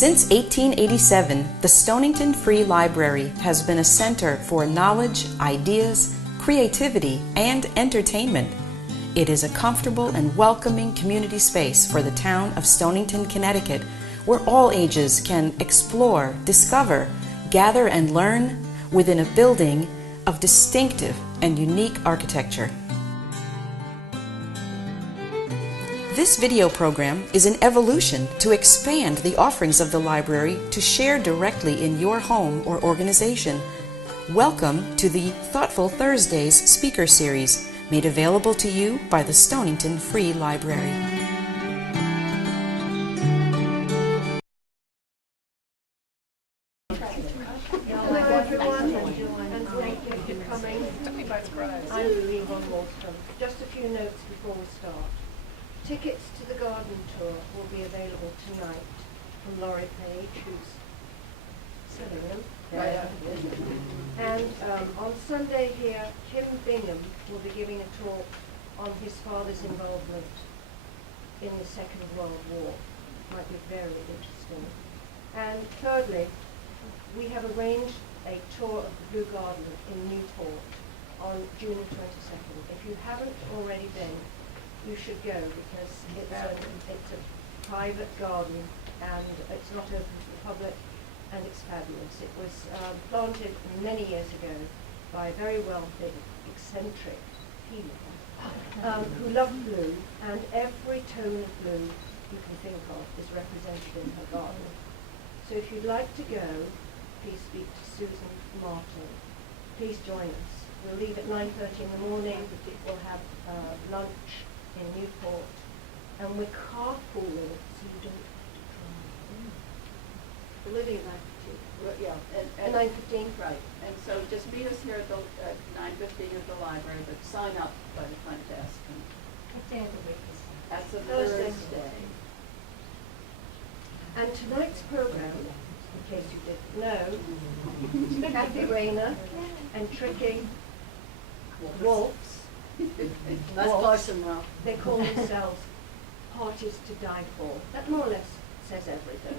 Since 1887, the Stonington Free Library has been a center for knowledge, ideas, creativity, and entertainment. It is a comfortable and welcoming community space for the town of Stonington, Connecticut, where all ages can explore, discover, gather, and learn within a building of distinctive and unique architecture. This video program is an evolution to expand the offerings of the library to share directly in your home or organization. Welcome to the Thoughtful Thursdays speaker series, made available to you by the Stonington Free Library. Hello everyone, and thank you for coming. I'm Lee von Wallstrom. Just a few notes before we start. Tickets to the garden tour will be available tonight from Laurie Page, who's selling them. And on Sunday here, Kim Bingham will be giving a talk on his father's involvement in the Second World War. Might be very interesting. And thirdly, we have arranged a tour of the Blue Garden in Newport on June 22nd. If you haven't already been, you should go, because it's a private garden and it's not open to the public, and it's fabulous. It was planted many years ago by a very wealthy, eccentric female who loved blue, and every tone of blue you can think of is represented in her garden. So if you'd like to go, please speak to Susan Martin. Please join us. We'll leave at 9:30 in the morning. We'll have lunch in Newport, and we're carpooling, so you don't have to drive. We're leaving at 9:15. Yeah, At 9:15? Right, and so just meet us here at 9:15 at the library, but sign up by the front desk. What day of the week is that? That's a Thursday. Thursday. And tonight's program, in case you didn't know, Kathy Rayner and Tricky Waltz. That's close enough. They call themselves Parties to Die For. That more or less says everything.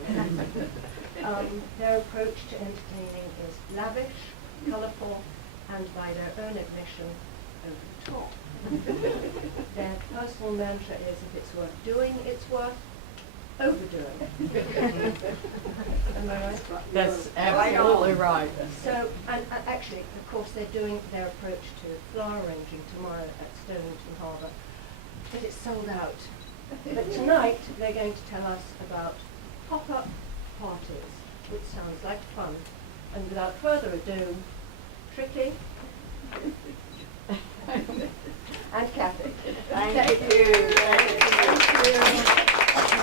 Their approach to entertaining is lavish, colourful, and by their own admission, over the top. Their personal mantra is, if it's worth doing, it's worth overdoing. Am I right? That's absolutely right. So, and actually, of course, they're doing their approach to flower arranging tomorrow at Stonington Harbour, but it's sold out. But tonight, they're going to tell us about pop-up parties, which sounds like fun. And without further ado, Tricky and Kathy. Thank you.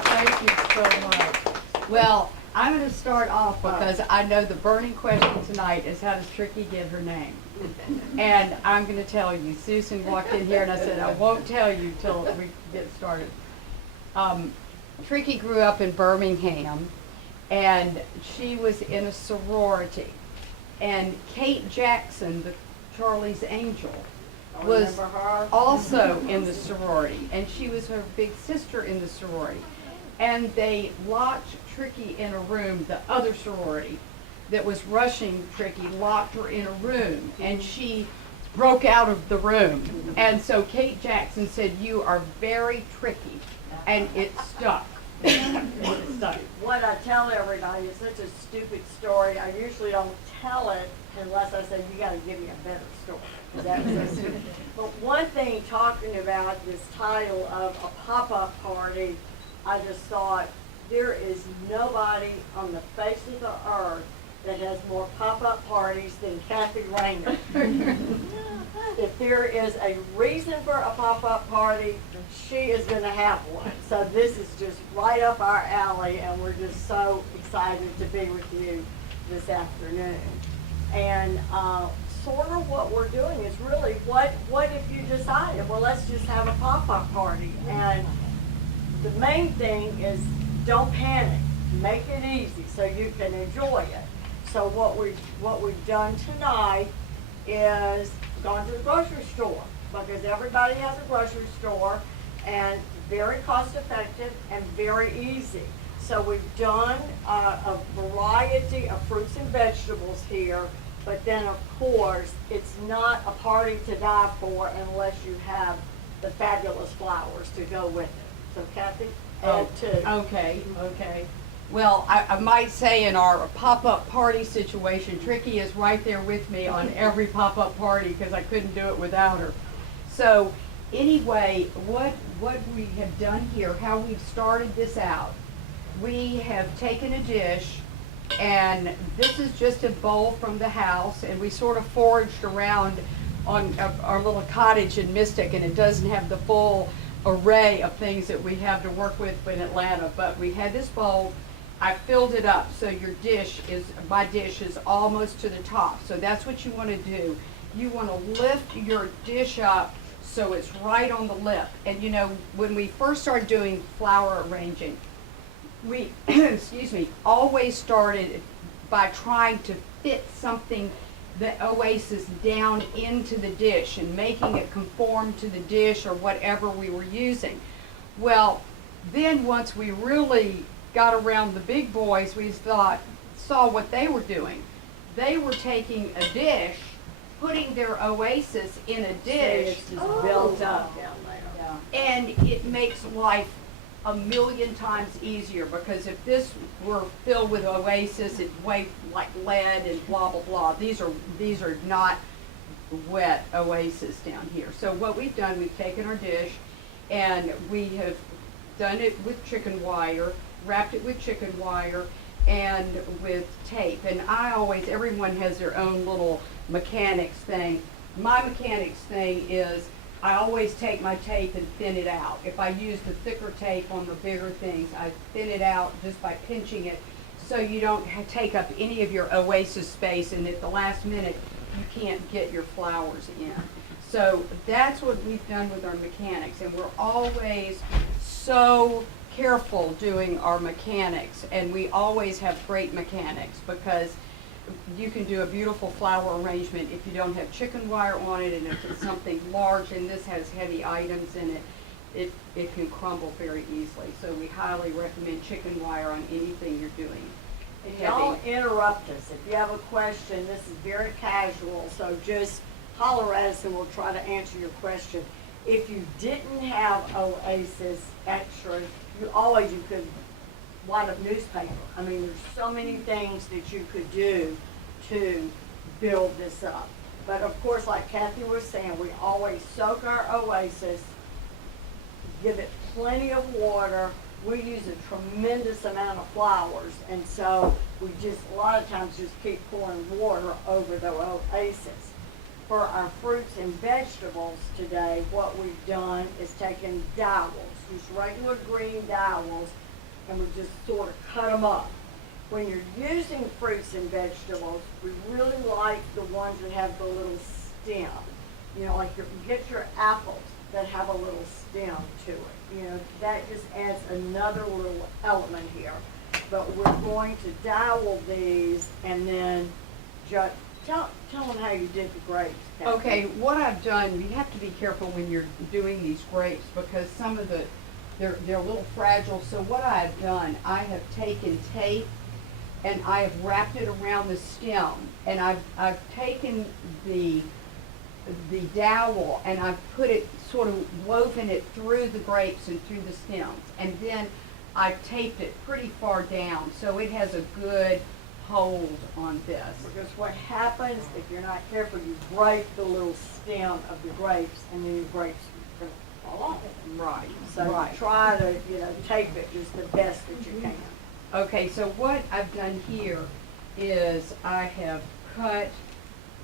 Thank you so much. Well, I'm going to start off because I know the burning question tonight is, how does Tricky get her name? And I'm going to tell you. Susan walked in here and I said, I won't tell you till we get started. Tricky grew up in Birmingham, and she was in a sorority. And Kate Jackson, the Charlie's Angel, was also in the sorority, and she was her big sister in the sorority. And they locked Tricky in a room. The other sorority that was rushing Tricky locked her in a room, and she broke out of the room. And so Kate Jackson said, "You are very tricky," and it stuck. It stuck. What I tell everybody is such a stupid story. I usually don't tell it unless I say, you got to give me a better story. That was so stupid. But one thing, talking about this title of a pop-up party, I just thought, there is nobody on the face of the earth that has more pop-up parties than Kathy Rayner. If there is a reason for a pop-up party, she is going to have one. So this is just right up our alley, and we're just so excited to be with you this afternoon. And sort of what we're doing is really, what if you decided, well, let's just have a pop-up party? And the main thing is, don't panic. Make it easy so you can enjoy it. So what we've done tonight is gone to the grocery store, because everybody has a grocery store, and very cost effective and very easy. So we've done a variety of fruits and vegetables here, but then of course, it's not a party to die for unless you have the fabulous flowers to go with it. So Kathy, add to. Okay, okay. Well, I might say in our pop-up party situation, Tricky is right there with me on every pop-up party because I couldn't do it without her. So anyway, what we have done here, how we've started this out, we have taken a dish, and this is just a bowl from the house, and we sort of foraged around on our little cottage in Mystic, and it doesn't have the full array of things that we have to work with in Atlanta, but we had this bowl. I filled it up so my dish is almost to the top. So that's what you want to do. You want to lift your dish up so it's right on the lip. And you know, when we first started doing flower arranging, we, excuse me, always started by trying to fit something, the oasis, down into the dish and making it conform to the dish or whatever we were using. Well, then once we really got around the big boys, we saw what they were doing. They were taking a dish, putting their oasis in a dish, It's just built up down there. and it makes life a million times easier, because if this were filled with oasis, it weighed like lead and blah blah blah. These are not wet oasis down here. So what we've done, we've taken our dish and we have done it with chicken wire, wrapped it with chicken wire and with tape. And everyone has their own little mechanics thing. My mechanics thing is I always take my tape and thin it out. If I use the thicker tape on the bigger things, I thin it out just by pinching it so you don't take up any of your oasis space, and at the last minute you can't get your flowers in. So that's what we've done with our mechanics, and we're always so careful doing our mechanics, and we always have great mechanics, because you can do a beautiful flower arrangement if you don't have chicken wire on it, and if it's something large and this has heavy items in it, it can crumble very easily. So we highly recommend chicken wire on anything you're doing. And don't interrupt us. If you have a question, this is very casual, so just holler at us and we'll try to answer your question. If you didn't have Oasis extras, you could light up newspaper. I mean, there's so many things that you could do to build this up. But of course, like Kathy was saying, we always soak our Oasis, give it plenty of water. We use a tremendous amount of flowers, and so we just, a lot of times, just keep pouring water over the Oasis. For our fruits and vegetables today, what we've done is taken dowels, just regular green dowels, and we just sort of cut them up. When you're using fruits and vegetables, we really like the ones that have the little stem. You know, like you get your apples that have a little stem to it. You know, that just adds another little element here. But we're going to dowel these, and then just tell them how you did the grapes, Kathy. Okay, what I've done, you have to be careful when you're doing these grapes, because some of they're a little fragile. So what I've done, I have taken tape and I have wrapped it around the stem, and I've taken the dowel and I've put it, sort of woven it through the grapes and through the stems, and then I've taped it pretty far down so it has a good hold on this. Because what happens if you're not careful, you break the little stem of the grapes, and then your grapes are going to fall off. Right. So right. try to, tape it just the best that you can. Okay, so what I've done here is I have cut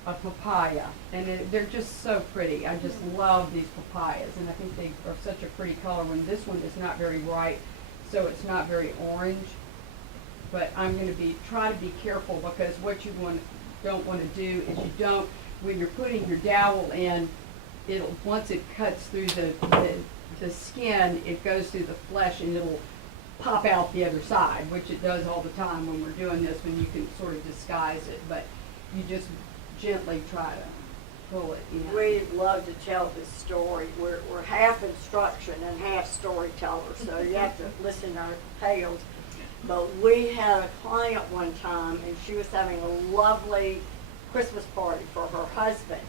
a papaya, and they're just so pretty. I just love these papayas, and I think they are such a pretty color. When this one is not very ripe, so it's not very orange. But I'm going to try to be careful, because what you don't want to do is when you're putting your dowel in, once it cuts through the skin, it goes through the flesh and it'll pop out the other side, which it does all the time when we're doing this, when you can sort of disguise it, but you just gently try to pull it in. We'd love to tell this story. We're half instruction and half storyteller, so you have to listen to our tales. But we had a client one time, and she was having a lovely Christmas party for her husband.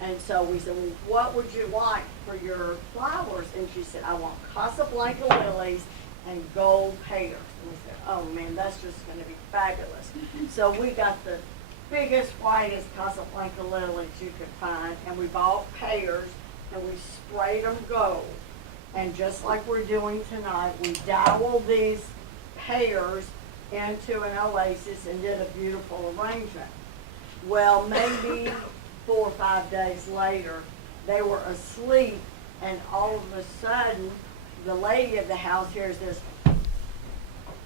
And so we said, well, what would you like for your flowers? And she said, I want Casablanca lilies and gold pears. And we said, oh man, that's just going to be fabulous. So we got the biggest, whitest Casablanca lilies you could find, and we bought pears, and we sprayed them gold. And just like we're doing tonight, we doweled these pears into an oasis and did a beautiful arrangement. Well, maybe 4 or 5 days later, they were asleep, and all of a sudden, the lady of the house hears this.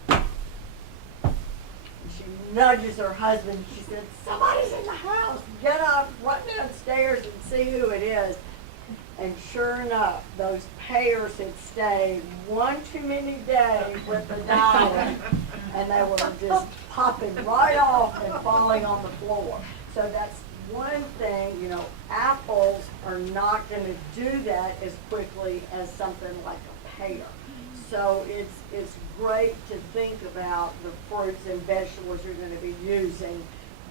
She nudges her husband. She said, somebody's in the house. Get up, run downstairs and see who it is. And sure enough, those pears had stayed one too many days with the dowel, and they were just popping right off and falling on the floor. So that's one thing, you know, apples are not going to do that as quickly as something like a pear. So it's great to think about the fruits and vegetables you're going to be using,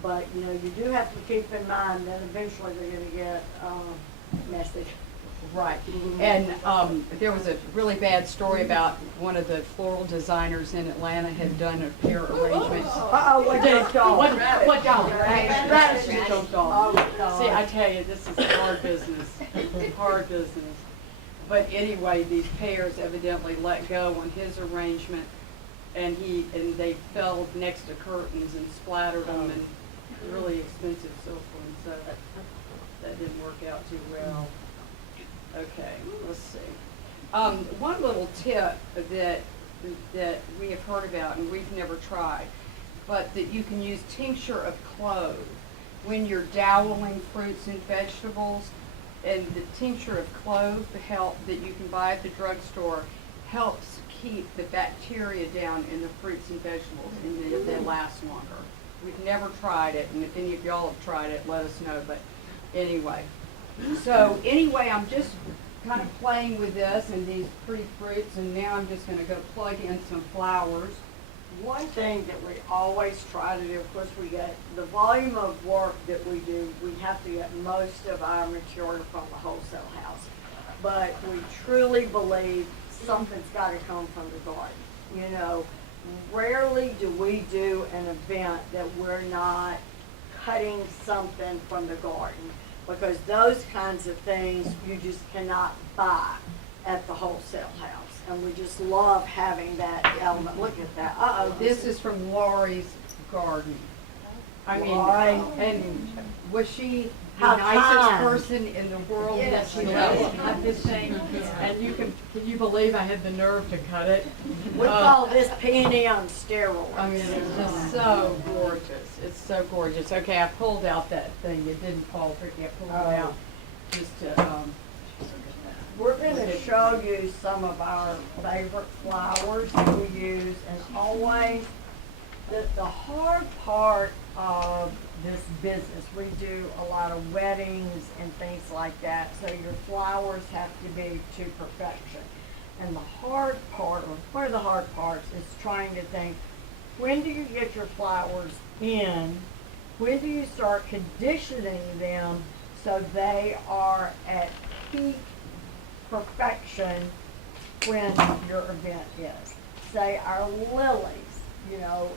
but you know, you do have to keep in mind that eventually they're going to get messy. Right. And there was a really bad story about one of the floral designers in Atlanta had done a pear arrangement. Uh-oh, what jumped off? What dog? Radish. Radish jumped off. See, I tell you, this is hard business. Hard business. But anyway, these pears evidently let go on his arrangement, and they fell next to curtains and splattered them, and really expensive silk ones, so that didn't work out too well. Okay, let's see. One little tip that we have heard about and we've never tried, but that you can use tincture of clove when you're doweling fruits and vegetables. And the tincture of clove, the help that you can buy at the drugstore, helps keep the bacteria down in the fruits and vegetables, and they last longer. We've never tried it, and if any of y'all have tried it, let us know. But anyway. So anyway, I'm just kind of playing with this and these pretty fruits, and now I'm just going to go plug in some flowers. One thing that we always try to do, of course, we get the volume of work that we do, we have to get most of our material from the wholesale house. But we truly believe something's got to come from the garden. You know, rarely do we do an event that we're not cutting something from the garden, because those kinds of things you just cannot buy at the wholesale house. And we just love having that element. Look at that. Uh-oh. This is from Laurie's garden. I mean, Laurie. and was she the How nicest kind. person in the world that Yes, she she let was. us cut this thing? And can you believe I had the nerve to cut it? We call this peony on steroids. I mean, it's just so gorgeous. It's so gorgeous. Okay, I pulled out that thing. It didn't fall tricky. I pulled it out just to, We're going to show you some of our favorite flowers that we use, and always the hard part of this business, we do a lot of weddings and things like that, so your flowers have to be to perfection. And the hard part, or one of the hard parts, is trying to think, when do you get your flowers in? When do you start conditioning them so they are at peak perfection when your event is? Say our lilies, you know,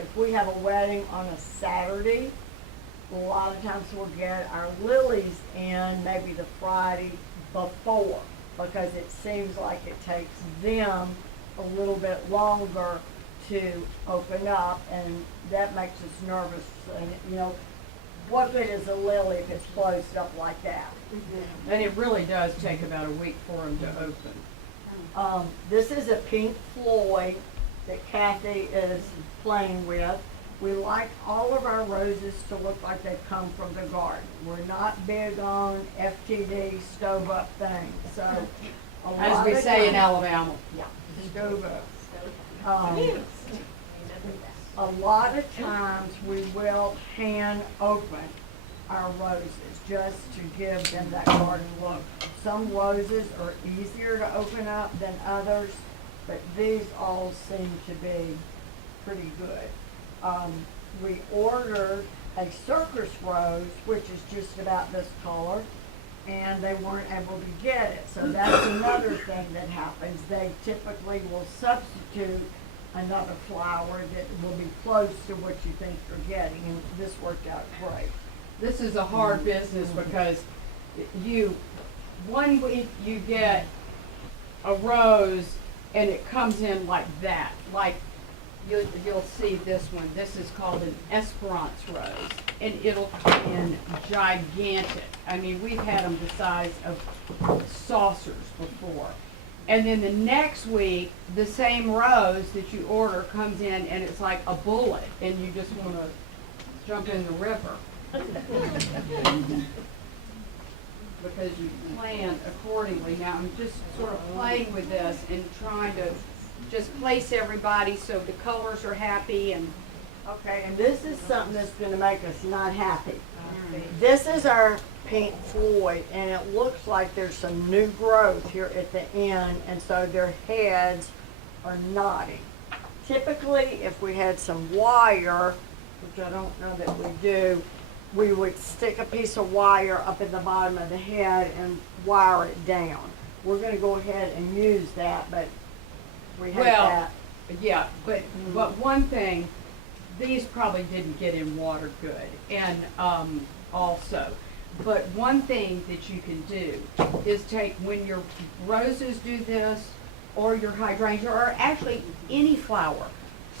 if we have a wedding on a Saturday, a lot of times we'll get our lilies in maybe the Friday before, because it seems like it takes them a little bit longer to open up, and that makes us nervous. And you know, what good is a lily if it's closed up like that? and it really does take about a week for them to open. This is a pink Floyd that Kathy is playing with. We like all of our roses to look like they've come from the garden. We're not big on FTD stove up things, so a lot As we of say in times- Alabama. Yeah, stove up. A lot of times we will hand open our roses just to give them that garden look. Some roses are easier to open up than others, but these all seem to be pretty good. We ordered a circus rose, which is just about this color, and they weren't able to get it. So that's another thing that happens. They typically will substitute another flower that will be close to what you think you're getting, and this worked out great. This is a hard business because one week you get a rose and it comes in like that. Like you'll see this one. This is called an Esperance rose, and it'll come in gigantic. I mean, we've had them the size of saucers before. And then the next week, the same rose that you order comes in and it's like a bullet, and you just want to jump in the river. Because you plan accordingly. Now I'm just sort of playing with this and trying to just place everybody so the colors are happy. And Okay, and this is something that's gonna make us not happy. This is our Pink Floyd, and it looks like there's some new growth here at the end, and so their heads are nodding. Typically, if we had some wire, which I don't know that we do, we would stick a piece of wire up in the bottom of the head and wire it down. We're gonna go ahead and use that, but we have that. yeah, but one thing, these probably didn't get in water good, and also. But one thing that you can do is take, when your roses do this, or your hydrangea, or actually any flower,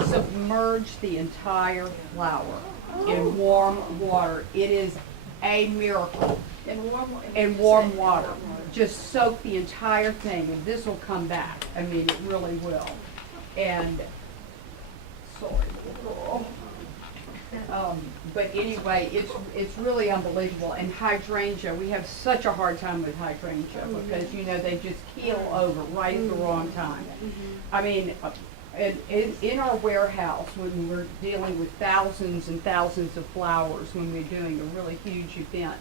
submerge the entire flower in warm water. It is a miracle. In warm water. Just soak the entire thing, and this will come back. I mean, it really will. And, sorry, girl. But anyway, it's really unbelievable. And hydrangea, we have such a hard time with hydrangea because, you know, they just keel over right at the wrong time. I mean, in our warehouse, when we're dealing with thousands and thousands of flowers, when we're doing a really huge event,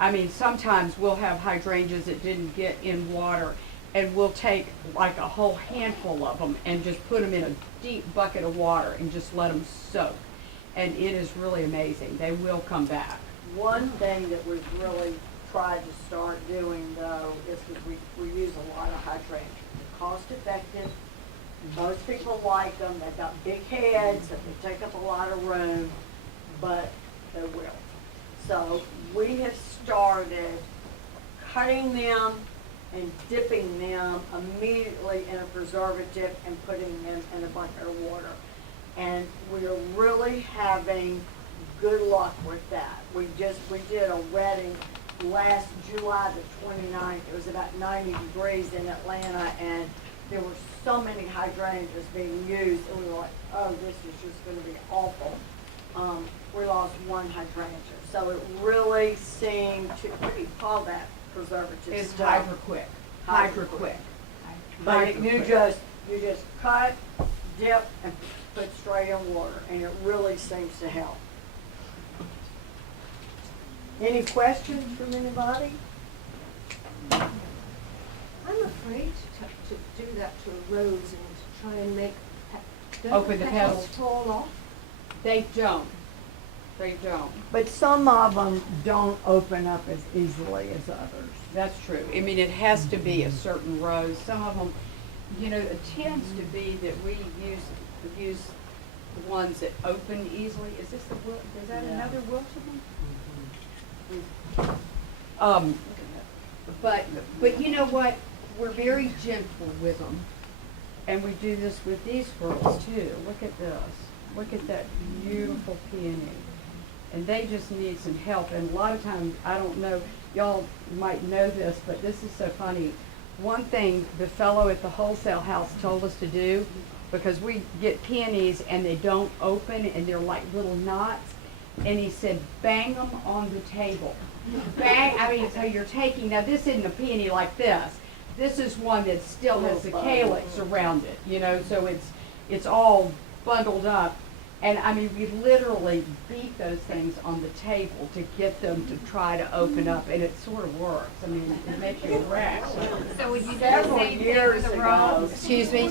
I mean, sometimes we'll have hydrangeas that didn't get in water, and we'll take like a whole handful of them and just put them in a deep bucket of water and just let them soak. And it is really amazing. They will come back. One thing that we've really tried to start doing, though, is because we use a lot of hydrangeas. They're cost effective. Most people like them. They've got big heads and they take up a lot of room, but they will. So we have started cutting them and dipping them immediately in a preservative and putting them in a bucket of water. And we are really having good luck with that. We did a wedding last July the 29th. It was about 90 degrees in Atlanta, and there were so many hydrangeas being used, and we were like, oh, this is just going to be awful. We lost one hydrangea. So it really seemed to, what do you call that preservative It's stuff? HydroQuick. HydroQuick. But you just cut, dip, and put straight in water, and it really seems to help. Any questions from anybody? I'm afraid to do that to a rose and to try and make Open the petals. fall off. They don't. They don't. But some of them don't open up as easily as others. That's true. I mean, it has to be a certain rose. Some of them, you know, it tends to be that we use the ones that open easily. Is this the is that another Wilson one? But you know what? We're very gentle with them, and we do this with these girls too. Look at this. Look at that beautiful peony. And they just need some help. And a lot of times, I don't know, y'all might know this, but this is so funny. One thing the fellow at the wholesale house told us to do, because we get peonies and they don't open and they're like little knots, and he said, bang them on the table. Bang, I mean, so you're taking, now this isn't a peony like this. This is one that still has the calyx around it, you know, so it's all bundled up. And I mean, we literally beat those things on the table to get them to try to open up, and it sort of works. I mean, it makes you a wreck. So would you do the Several same thing years with a ago. rose? Excuse me?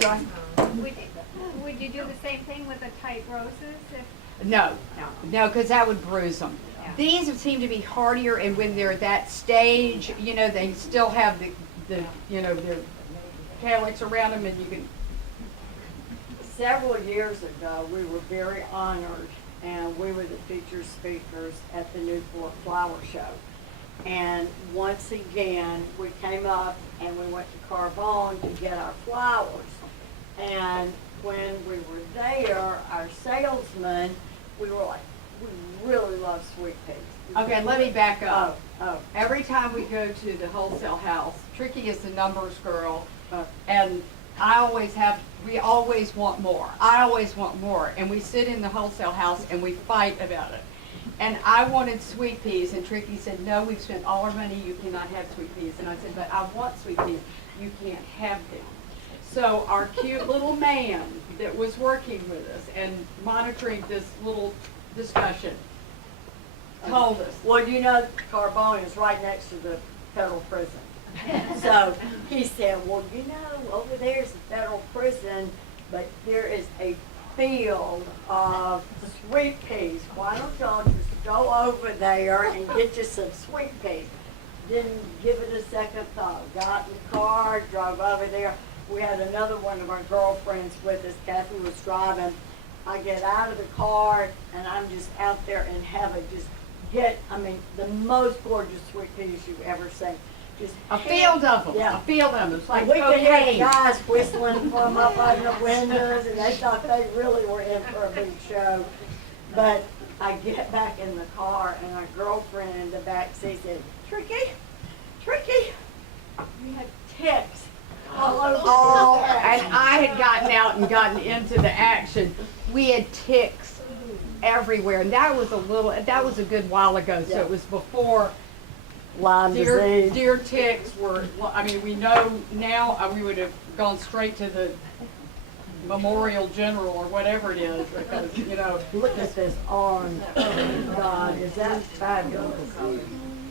Would Would you do the same thing with the tight roses? If No, because that would bruise them. Yeah. These seem to be hardier, and when they're at that stage, you know, they still have the you know, their calyx around them, and you can. Several years ago, we were very honored, and we were the featured speakers at the Newport Flower Show. And once again, we came up and we went to Carbone to get our flowers. And when we were there, our salesman, we were like, we really love sweet peas. Okay, let me back up. Oh, Every time we go to the wholesale house, Tricky is the numbers girl, oh. and we always want more. I always want more, and we sit in the wholesale house and we fight about it. And I wanted sweet peas, and Tricky said, no, we've spent all our money, you cannot have sweet peas. And I said, but I want sweet peas. You can't have them. So our cute little man that was working with us and monitoring this little discussion told us. Well, you know, Carbone is right next to the federal prison. So he said, well, you know, over there's the federal prison, but there is a field of sweet peas. Why don't y'all just go over there and get you some sweet peas? Didn't give it a second thought. Got in the car, drove over there. We had another one of our girlfriends with us. Kathy was driving. I get out of the car and I'm just out there in heaven. Just the most gorgeous sweet peas you've ever seen. Just A field of them. Yeah. A field of them. It's like we could hear the cocaine. guys whistling from up on the windows, and they thought they really were in for a big show. But I get back in the car, and our girlfriend in the back seat said, Tricky, we had ticks all over Oh, the and car." I had gotten out and gotten into the action. We had ticks everywhere, and that was a good while ago. So Yeah. it was before Lyme disease. deer ticks were. I mean, we know now. We would have gone straight to the Memorial General or whatever it is, because you know. Look at this orange. Oh, God, is that fabulous?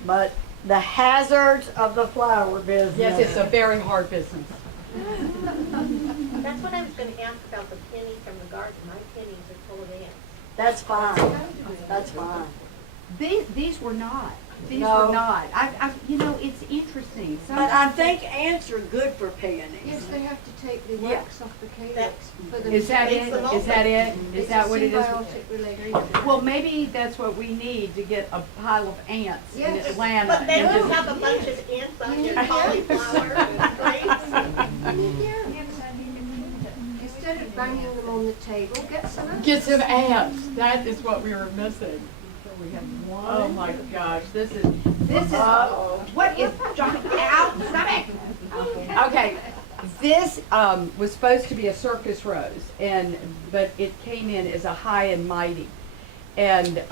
But the hazards of the flower business. Yes, it's a very hard business. That's what I was gonna ask about the pennies from the garden. My pennies are full of ants. That's fine. That's fine. These were not. These No. were not. You know, it's interesting. But I think ants are good for peonies. Yes, they have to take the Yeah. wax off the calyx for them. Is that it? Is that it? Is that what it is? Symbiotic relationship. Well, maybe that's what we need to get a pile of ants in Yes. Atlanta. But then and you just- have a bunch of ants on your Yeah. cauliflower and grapes. Instead of banging them on the table, get some ants. Get some ants. That is what we were missing. We have one. Oh my gosh, this is what is jumping out? Stop it. Okay, this was supposed to be a circus rose, but it came in as a high and mighty. And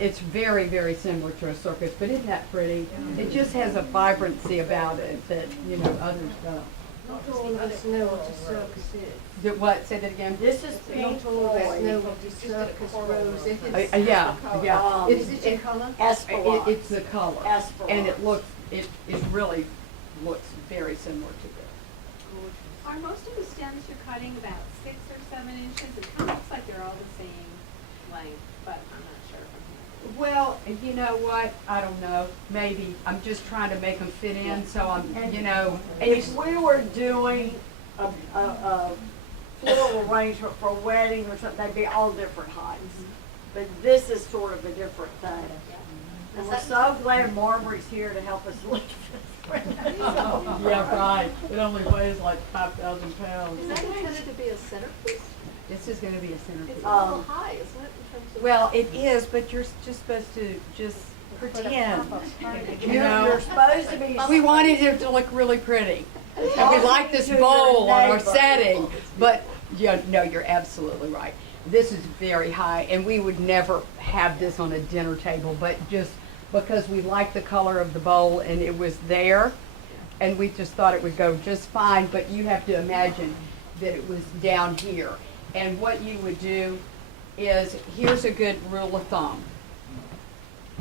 it's very, very similar to a circus, but isn't that pretty? It just has a vibrancy about it that, you know, others don't. Not all of us know what a circus is. What? Say that again? This is pink Not all of us know Floyd. what a circus rose is. Yeah. Is it a colour? Espalon. It's the color. Espalon. And it really looks very similar to this. are most of the stems you're cutting about 6 or 7 inches? It kind of looks like they're all the same length, but I'm not sure. Well, you know what? I don't know. Maybe. I'm just trying to make them fit in, so I'm, you know. If we were doing a floral arrangement for a wedding or something, they'd be all different heights. But this is sort of a different thing. And we're so glad Marbury's here to help us lift this. Yeah, right. It only weighs like 5,000 pounds. Is that intended to be a centerpiece? This is going to be a centerpiece. It's a little high, isn't it, in terms of? Well, it is, but you're just supposed to just pretend. You You're know, supposed to be. we wanted it to look really pretty. And we like this bowl on our setting, but no, you're absolutely right. This is very high, and we would never have this on a dinner table, but just because we liked the color of the bowl and it was there, and we just thought it would go just fine, but you have to imagine that it was down here. And what you would do is, here's a good rule of thumb.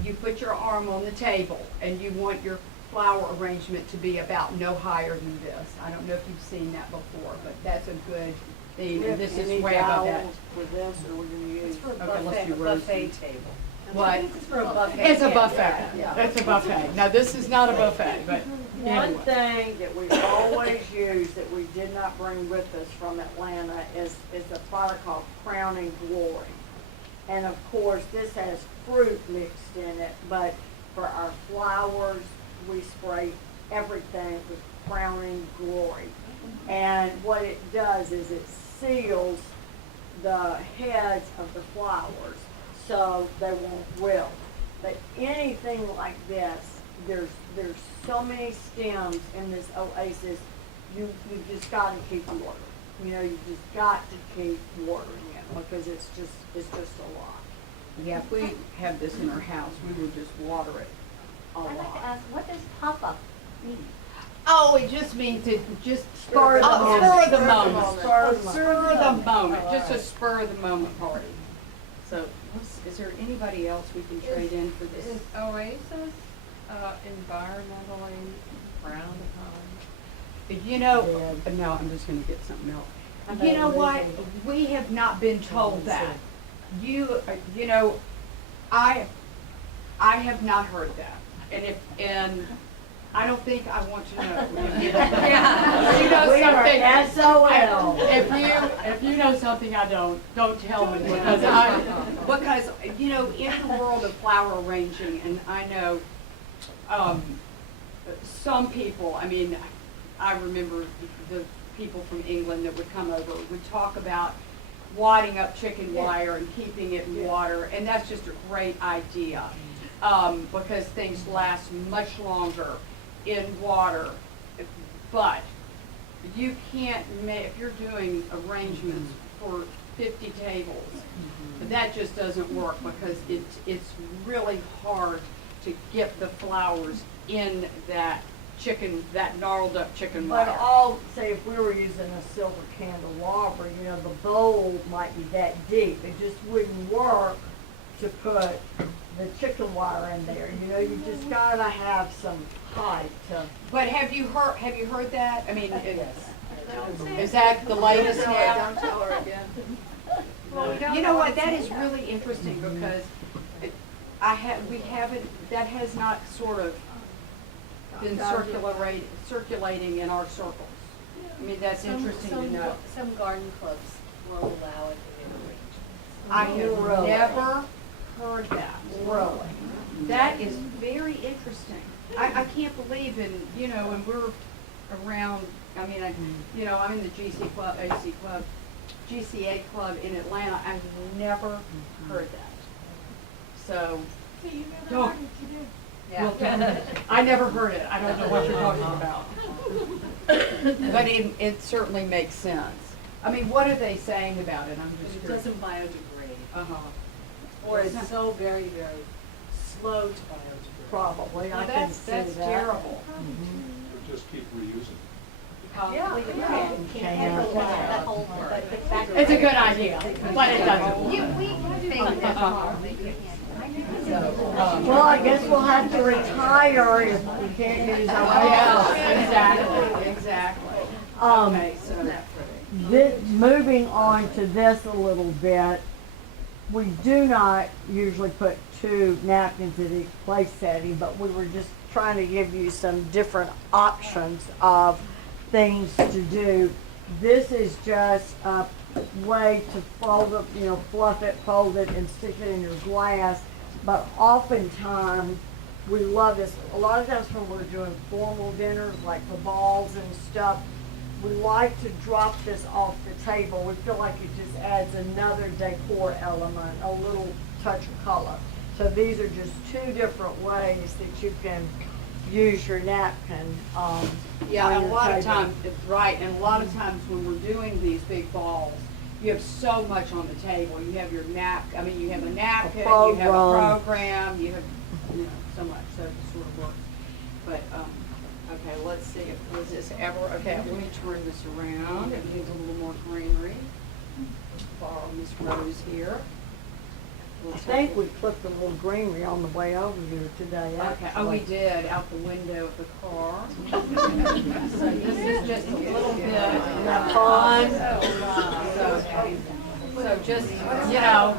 You put your arm on the table, and you want your flower arrangement to be about no higher than this. I don't know if you've seen that before, but that's a good and this is Any way above that. dowels for this, or we're gonna use? It's for a Okay, let's do buffet, roses. buffet table. What? It's for a buffet. It's a buffet. Yeah. It's a buffet. Now, this is not a buffet, but One anyway. thing that we always use that we did not bring with us from Atlanta is a product called Crowning Glory. And of course, this has fruit mixed in it, but for our flowers, we spray everything with Crowning Glory. And what it does is it seals the heads of the flowers so they won't wilt. But anything like this, there's so many stems in this oasis, you just got to keep watering. You know, you just got to keep watering it because it's just a lot. Yeah, if we had this in our house, we would just water it a I'd like to lot. ask, what does pop-up mean? Oh, it just means to just Spur the moment. spur of the Spur the moment. moment. Spur of the moment, just a Alright. spur of the moment party. So, is there anybody else we can trade in for this? Is Oasis environmentally frowned upon? You know, no, I'm just gonna get something else. You know what? We have not been told that. You know, I have not heard that. And I don't think I want to know. Yeah. You know We are something. SOL. If you know something I don't tell me because you know, in the world of flower arranging, and I know some people, I mean, I remember the people from England that would come over would talk about wadding up chicken wire and keeping it in water, and that's just a great idea because things last much longer in water. But you can't make, if you're doing arrangements for 50 tables, that just doesn't work because it's really hard to get the flowers in that gnarled up chicken wire. But I'll say if we were using a silver candelabra, you know, the bowl might be that deep. It just wouldn't work to put the chicken wire in there. You know, you just gotta have some height to. But have you heard that? I mean, Yes. is that the latest Don't now? tell her again. Well, we don't You know what, what's that in is there. really interesting because that has not sort of been circulating in our circles. I mean, that's interesting to know. Some garden clubs will allow it in arrangements. I have Really? never heard that. Really? That is very interesting. I can't believe and we're around, I mean, I'm in the GCA club in Atlanta. I've never heard that. So, don't. Yeah. I never heard it. I don't know what you're talking about. But it certainly makes sense. I mean, what are they saying about it? I'm just It curious. doesn't biodegrade, Uh-huh. or it's so very, very slow to biodegrade. Probably, I Well, can see that. that's terrible. Or just keep reusing. Well, you can handle that whole part, but the fact It's a that- good idea, but it doesn't. We think that's probably good. Well, I guess we'll have to retire if we can't use our. Yeah, exactly. Okay, so. Moving on to this a little bit, we do not usually put 2 napkins in each place setting, but we were just trying to give you some different options of things to do. This is just a way to fold it, fluff it, fold it, and stick it in your glass. But oftentimes, we love this. A lot of times when we're doing formal dinners, like the balls and stuff, we like to drop this off the table. We feel like it just adds another decor element, a little touch of color. So these are just 2 different ways that you can use your napkin. Yeah, on and a your lot of table. times, right, and a lot of times when we're doing these big balls, you have so much on the table. You have your you have a napkin, you have a program, you have, so much, so it sort of works. But, okay, let's see, was this ever, okay, let me turn this around and give a little more greenery. Borrow Miss Rose here. I think we clipped a little greenery on the way over here today. Okay, oh, we did, out the window of the car. So this is just a little bit. Fun. So just, you know,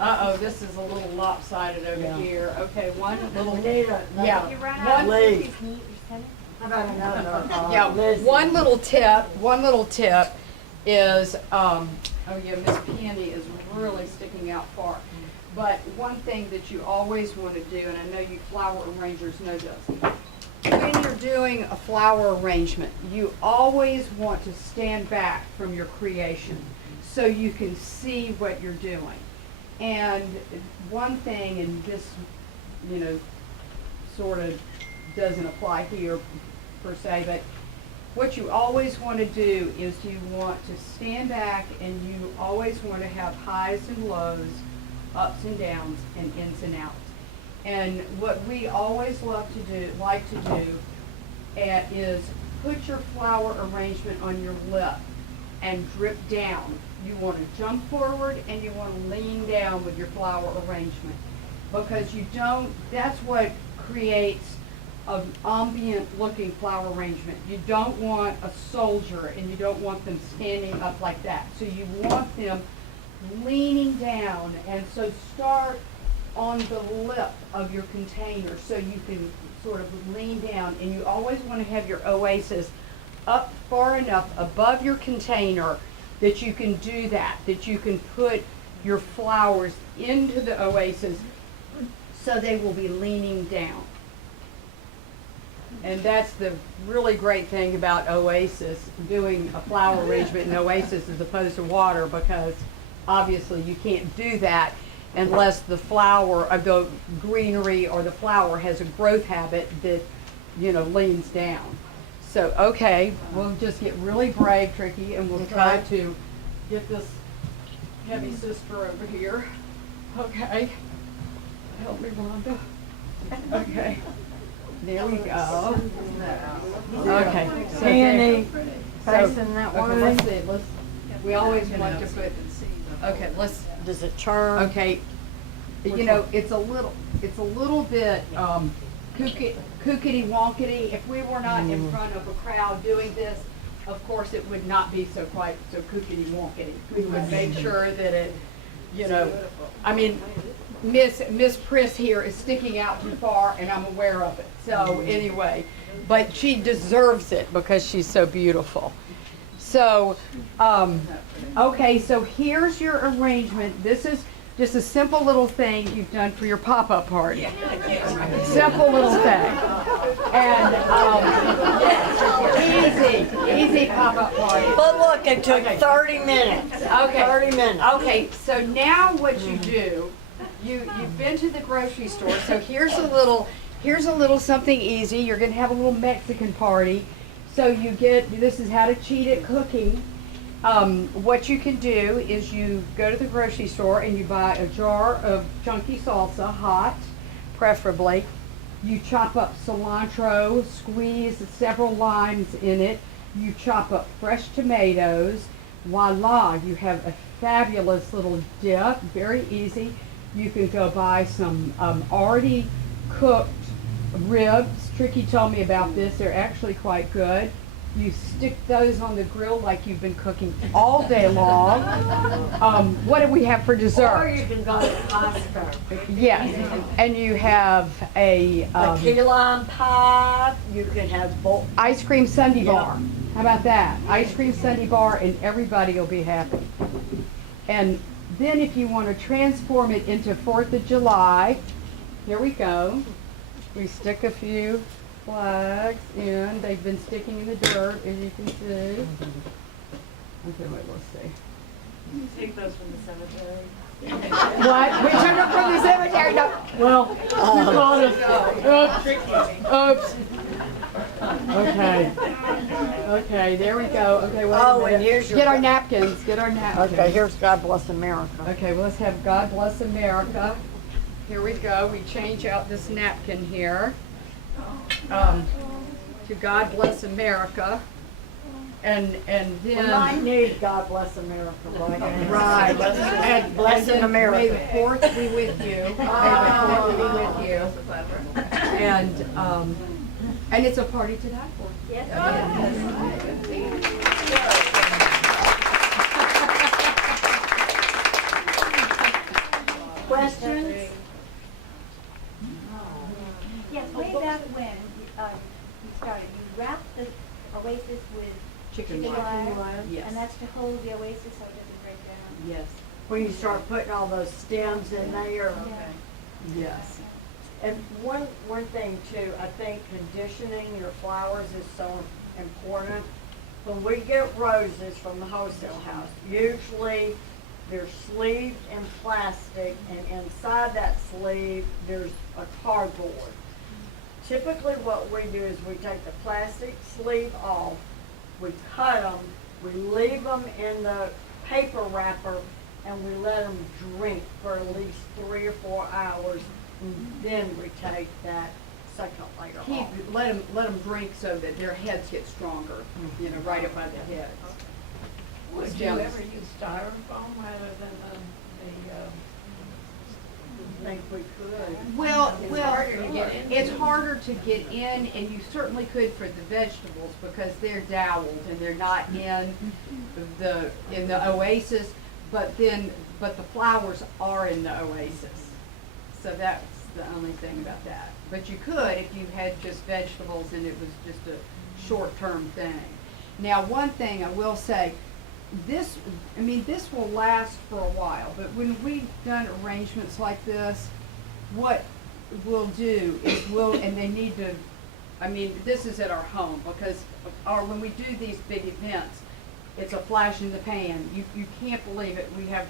uh-oh, this is a little lopsided over here. Okay, one little, yeah, one, Leave. How about another? yeah, Lizzie? one little tip is, oh yeah, Miss Penny is really sticking out far. But one thing that you always want to do, and I know you flower arrangers know this, when you're doing a flower arrangement, you always want to stand back from your creation so you can see what you're doing. And one thing, and this, you know, sort of doesn't apply here per se, but what you always want to do is you want to stand back and you always want to have highs and lows, ups and downs, and ins and outs. And what we always like to do is put your flower arrangement on your lip and drip down. You want to jump forward and you want to lean down with your flower arrangement, because you don't, that's what creates an ambient looking flower arrangement. You don't want a soldier and you don't want them standing up like that. So you want them leaning down, and so start on the lip of your container so you can sort of lean down, and you always want to have your oasis up far enough above your container that you can do that you can put your flowers into the oasis so they will be leaning down. And that's the really great thing about oasis, doing a flower arrangement in oasis as opposed to water, because obviously you can't do that unless the flower of the greenery or the flower has a growth habit that, you know, leans down. So, okay, we'll just get really brave, Tricky, and we'll try to get this heavy sister over here. Okay. Help me, Rhonda. Okay. There we go. Okay. So Penny, there- facing that okay, way. let's see. We always want to put, okay, let's, Does it turn? okay, you know, it's a little bit kookity wonkity. If we were not in front of a crowd doing this, of course it would not be so quite so kookity wonkity. We would make sure that it, you know, I mean, Miss Priss here is sticking out too far, and I'm aware of it. So anyway, but she deserves it because she's so beautiful. So, okay, so here's your arrangement. This is just a simple little thing you've done for your pop-up party. Simple little thing. And easy pop-up party. But look, it took 30 minutes. Okay. 30 minutes. Okay, so now what you do, you've been to the grocery store, so here's a little something easy. You're gonna have a little Mexican party. So you get, this is how to cheat at cooking. What you can do is you go to the grocery store and you buy a jar of chunky salsa, hot, preferably. You chop up cilantro, squeeze several limes in it. You chop up fresh tomatoes. Voila, you have a fabulous little dip, very easy. You can go buy some already cooked ribs. Tricky told me about this. They're actually quite good. You stick those on the grill like you've been cooking all day long. What do we have for dessert? Or you can go to Costco. Yes, and you have a key lime pie. You can have ice cream sundae bar. How about that? Ice cream sundae bar, and everybody will be happy. And then if you want to transform it into 4th of July, here we go. We stick a few flags in. They've been sticking in the dirt, as you can see. Okay, wait, let's see. Take those from the cemetery. What? We took them from the cemetery? No. Well, we got it. Oops. Okay. Okay, there we go. Okay, wait a minute. And here's your... Get our napkins. Get our napkins. Okay, here's God Bless America. Okay, well, let's have God Bless America. Here we go. We change out this napkin here to God Bless America. and then. Well, I need God bless America, right? Right. And Blessing America. May the fourth be with you. May the fourth be with you. And it's a party to die for. Questions? Yes, way back when you started, you wrapped the oasis with Chicken chicken wire. wire. Yes. And that's to hold the oasis so it doesn't break down. Yes. When you start putting all those stems in there. Yes. And one thing too, I think conditioning your flowers is so important. When we get roses from the wholesale house, usually they're sleeved in plastic, and inside that sleeve, there's a cardboard. Typically what we do is we take the plastic sleeve off, we cut them, we leave them in the paper wrapper, and we let them drink for at least 3 or 4 hours, and then we take that second layer off. Let them drink so that their heads get stronger, right up by the heads. Would you Stems. ever use styrofoam rather than I think we could. Well, harder to get into. it's harder to get in, and you certainly could for the vegetables because they're doweled and they're not in the oasis, but the flowers are in the oasis. So that's the only thing about that. But you could if you had just vegetables and it was just a short-term thing. Now, one thing I will say, this will last for a while, but when we've done arrangements like this, what we'll do is and they need to, this is at our home because when we do these big events, it's a flash in the pan. You can't believe it. We have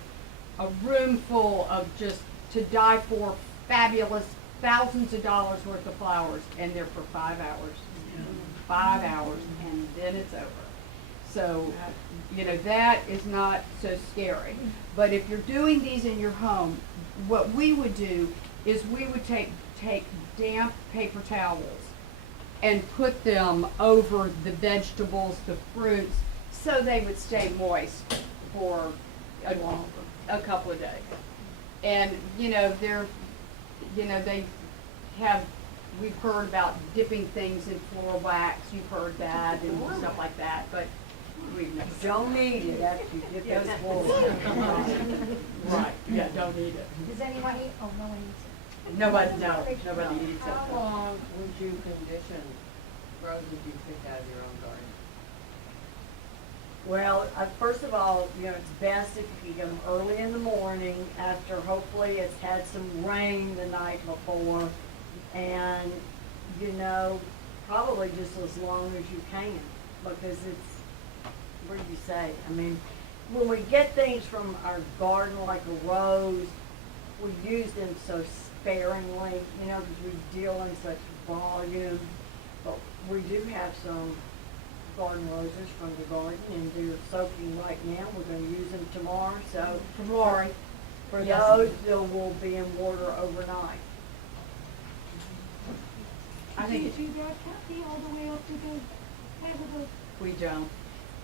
a room full of just to die for fabulous thousands of dollars worth of flowers, and they're for 5 hours. 5 hours, and then it's over. So, that is not so scary. But if you're doing these in your home, what we would do is we would take damp paper towels and put them over the vegetables, the fruits, so they would stay moist for a couple of days. And, we've heard about dipping things in floral wax, you've heard that and stuff like that, but we've never. Don't eat it after you get those flowers. Right, yeah, don't eat it. Does anyone eat? Oh, no one eats it. Nobody eats it. How long would you condition roses you picked out of your own garden? Well, first of all, it's best if you get them early in the morning after hopefully it's had some rain the night before, and probably just as long as you can, because it's, what do you say? When we get things from our garden like a rose, we use them so sparingly, because we deal in such volume, but we do have some garden roses from the garden, and they're soaking right now. We're going to use them tomorrow, so for those, they will be in water overnight. I think Do you drive coffee all the way up to the neighborhood? we don't.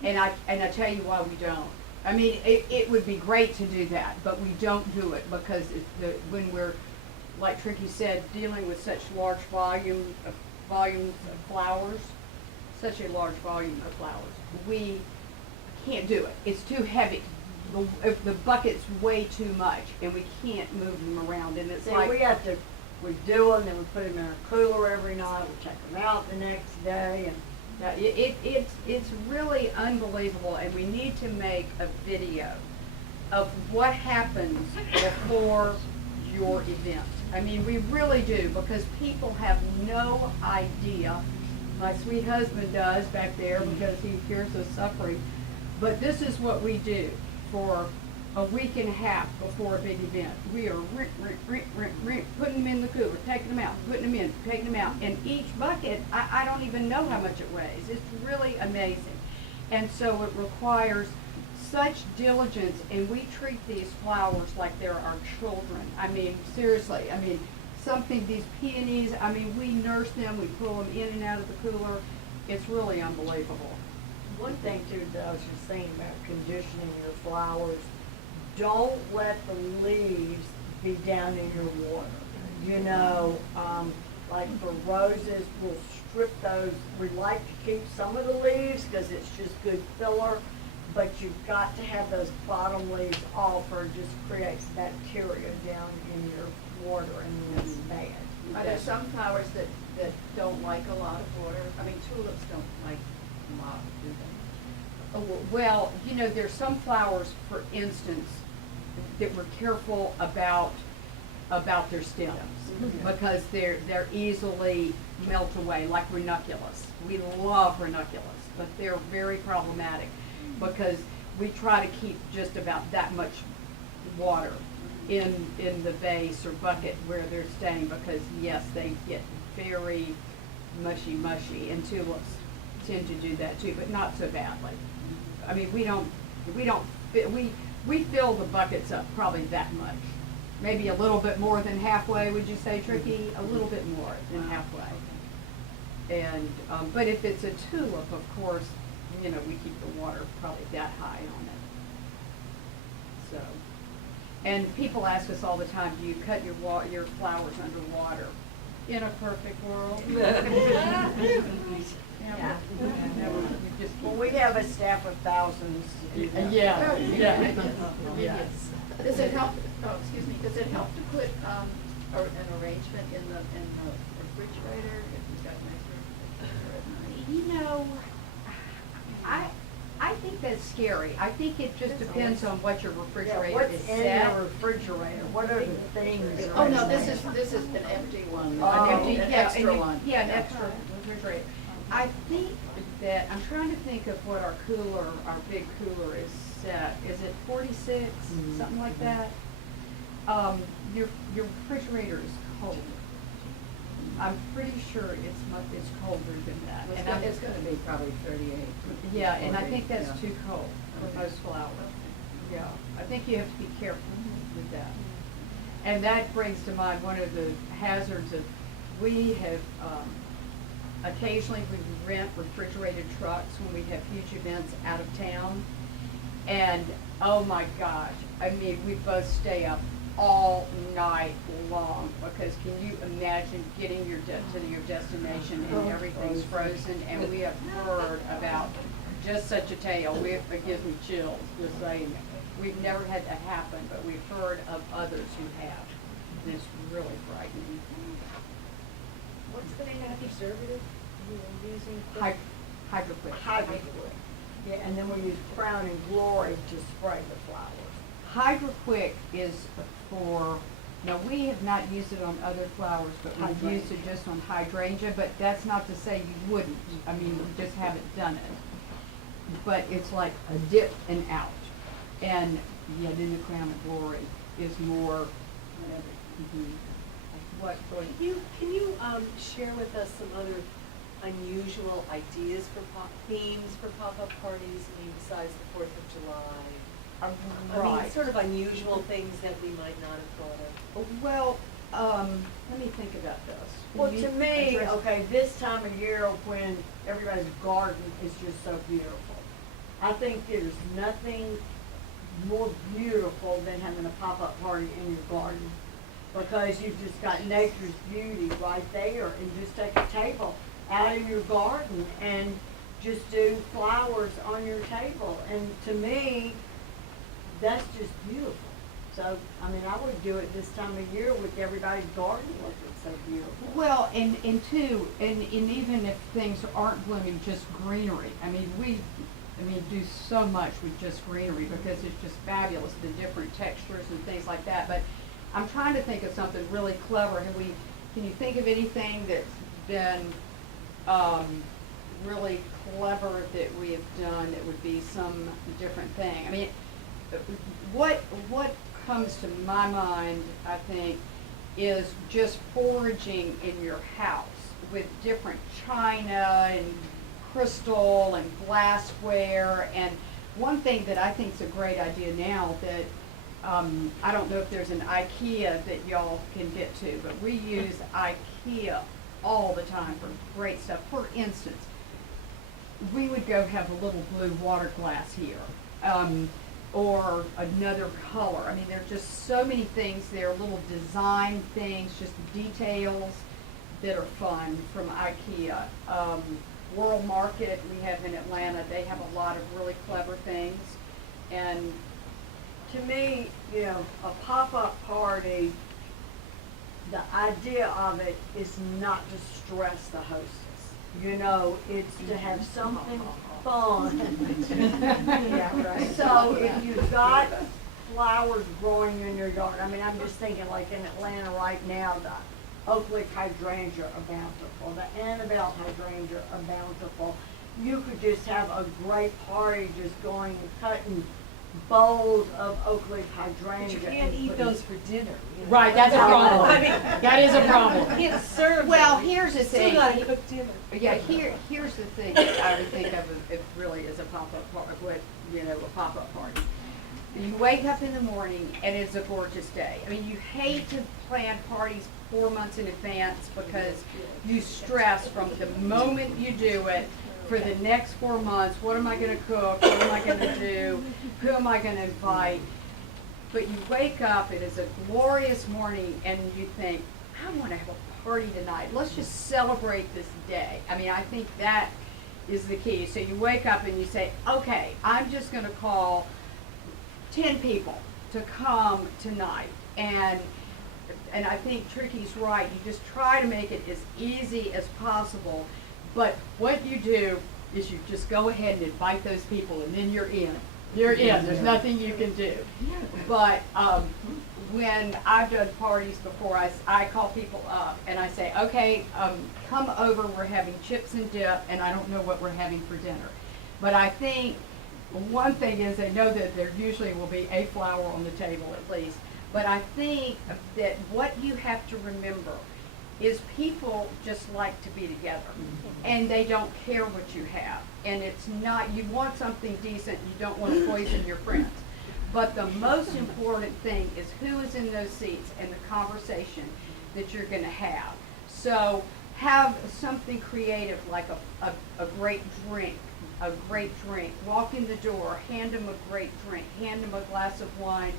And I tell you why we don't. It would be great to do that, but we don't do it because when we're, like Tricky said, dealing with such large volumes of flowers, such a large volume of flowers, we can't do it. It's too heavy. The bucket's way too much, and we can't move them around. And it's we do them, then we put them in our cooler every night. We check them out the next day, and it's really unbelievable, and we need to make a video of what happens before your event. We really do, because people have no idea. My sweet husband does back there because he hears us suffering. But this is what we do for a week and a half before a big event. We are putting them in the cooler, taking them out, putting them in, taking them out. And each bucket, I don't even know how much it weighs. It's really amazing. And so it requires such diligence, and we treat these flowers like they're our children. Seriously, these peonies, we nurse them, we pull them in and out of the cooler. It's really unbelievable. One thing too that I was just thinking about conditioning your flowers, don't let the leaves be down in your water. You know, like for roses, we'll strip those. We like to keep some of the leaves because it's just good filler, but you've got to have those bottom leaves off or it just creates bacteria down in your water and it's bad. Are there some flowers that don't like a lot of water? I mean, tulips don't like a lot, do they? Oh, well, you know, there's some flowers, for instance, that we're careful about their stems because they're easily melt away, like ranunculus. We love ranunculus, but they're very problematic because we try to keep just about that much water in the vase or bucket where they're staying because yes, they get very mushy, and tulips tend to do that too, but not so badly. I mean, we fill the buckets up probably that much. Maybe a little bit more than halfway, would you say, Tricky? A little bit more than halfway. And, but if it's a tulip, of course, you know, we keep the water probably that high on it. So, and people ask us all the time, do you cut your flowers underwater? In a perfect world. Yeah. Never, you just Well, we have a staff of thousands to do that. Yeah. Yes. Does it help, excuse me, does it help to put, an arrangement in the refrigerator if you've got nice refrigerator at night? You know, I think that's scary. I think it just depends on what your Yeah, refrigerator what's is in set. your refrigerator? What are the things? that Oh, are no, in this there? is an empty one. Oh. An empty, An yeah, extra and you- one. Yeah, an extra refrigerator. I think that, I'm trying to think of what our big cooler is set. Is it 46, something like that? Your refrigerator is cold. I'm pretty sure it's colder than that. And I'm- It's gonna be probably 38. Yeah, and I think 40, that's yeah. too cold for most flowers. Yeah, I think you have to be careful with that. And that brings to mind one of the hazards of, we have, occasionally we rent refrigerated trucks when we have huge events out of town. And, oh my gosh, I mean, we both stay up all night long because can you imagine getting to your destination and everything's frozen? And we have heard about just such a tale. It gives me chills just saying it. We've never had that happen, but we've heard of others who have. And it's really frightening. What's the name of the preservative you were using? Hydroquip. Hydroquip. Yeah, and then we use Crown and Glory to spray the flowers. Hydroquip is for, now we have not used it on other flowers, but we've used it just on hydrangea, but that's not to say you wouldn't. I mean, we just haven't done it. But it's like a dip and out. And, yeah, then the Crown of Glory is more, whatever. What, Can you share with us some other unusual ideas for themes for pop-up parties? I mean, besides the 4th of July. I mean, sort of unusual things that we might not have thought of. Well, let me think about this. Well, Can to you me, address- okay, this time of year when everybody's garden is just so beautiful. I think there's nothing more beautiful than having a pop-up party in your garden because you've just got nature's beauty right there and just take a table out in your garden and just do flowers on your table. And to me, that's just beautiful. So, I mean, I would do it this time of year with everybody's garden looking so beautiful. Well, and even if things aren't blooming, just greenery. I mean, we do so much with just greenery because it's just fabulous, the different textures and things like that. But I'm trying to think of something really clever. Can you think of anything that's been really clever that we have done that would be some different thing? I mean, what comes to my mind, I think, is just foraging in your house with different china and crystal and glassware. And one thing that I think is a great idea now that I don't know if there's an IKEA that y'all can get to, but we use IKEA all the time for great stuff. For instance, we would go have a little blue water glass here, or another color. I mean, there are just so many things there, little design things, just details that are fun from IKEA. World Market we have in Atlanta, they have a lot of really clever things. And To me, you know, a pop-up party, the idea of it is not to stress the hostess. You know, it's to have something fun. Yeah, right. So if you've got flowers growing in your yard, I mean, I'm just thinking like in Atlanta right now, the Oak Lake hydrangea are bountiful, the Annabelle hydrangea are bountiful. You could just have a great party just going and cutting bowls of Oak Lake But hydrangea. you can't and eat putting- those for dinner. You know? Right, that's a problem. I mean, That is a problem. You can't serve Well, them. here's the Still thing. gotta cook dinner. Yeah, here's the thing that I would think of if really is a pop-up party, what, you know, a pop-up party. You wake up in the morning and it's a gorgeous day. I mean, you hate to plan parties 4 months in advance because you stress from the moment you do it for the next 4 months. What am I gonna cook? What am I gonna do? Who am I gonna invite? But you wake up, it is a glorious morning, and you think, I want to have a party tonight. Let's just celebrate this day. I mean, I think that is the key. So you wake up and you say, okay, I'm just going to call 10 people to come tonight. And I think Tricky's right. You just try to make it as easy as possible. But what you do is you just go ahead and invite those people, and then you're in. You're in. There's nothing you can do. But when I've done parties before, I call people up and I say, okay, come over. We're having chips and dip, and I don't know what we're having for dinner. But I think one thing is they know that there usually will be a flower on the table at least. But I think that what you have to remember is people just like to be together, and they don't care what you have. And it's not, you want something decent, you don't want to poison your friends. But the most important thing is who is in those seats and the conversation that you're going to have. So have something creative like a great drink, walk in the door, hand them a great drink, hand them a glass of wine,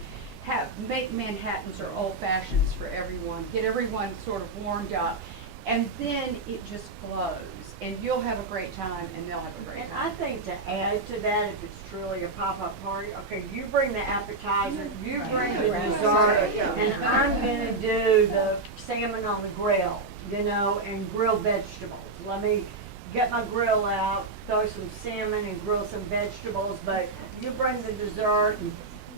make Manhattans or old fashions for everyone, get everyone sort of warmed up, and then it just flows, and you'll have a great time, and they'll have a great And time. I think to add to that, if it's truly a pop-up party, okay, you bring the appetizer, you bring the dessert, and I'm gonna do the salmon on the grill, you know, and grilled vegetables. Let me get my grill out, throw some salmon and grill some vegetables, but you bring the dessert, and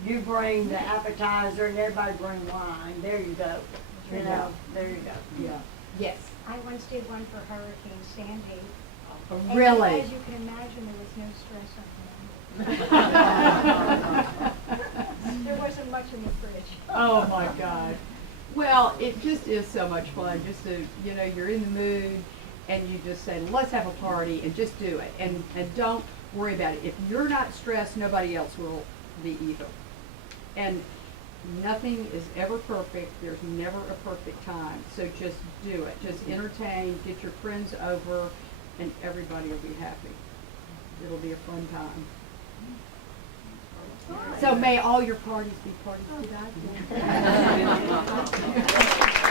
you bring the appetizer, and everybody bring wine. There you go. You know, there you go. Yeah. Yes. I once did one for Hurricane Sandy. And Really? as you can imagine, there was no stress on them. There wasn't much in the fridge. Oh my God. Well, it just is so much fun. Just to, you know, you're in the mood, and you just say, let's have a party, and just do it, and don't worry about it. If you're not stressed, nobody else will be either. And nothing is ever perfect. There's never a perfect time. So just do it. Just entertain, get your friends over, and everybody will be happy. It'll be a fun time. So may all your parties be parties to die.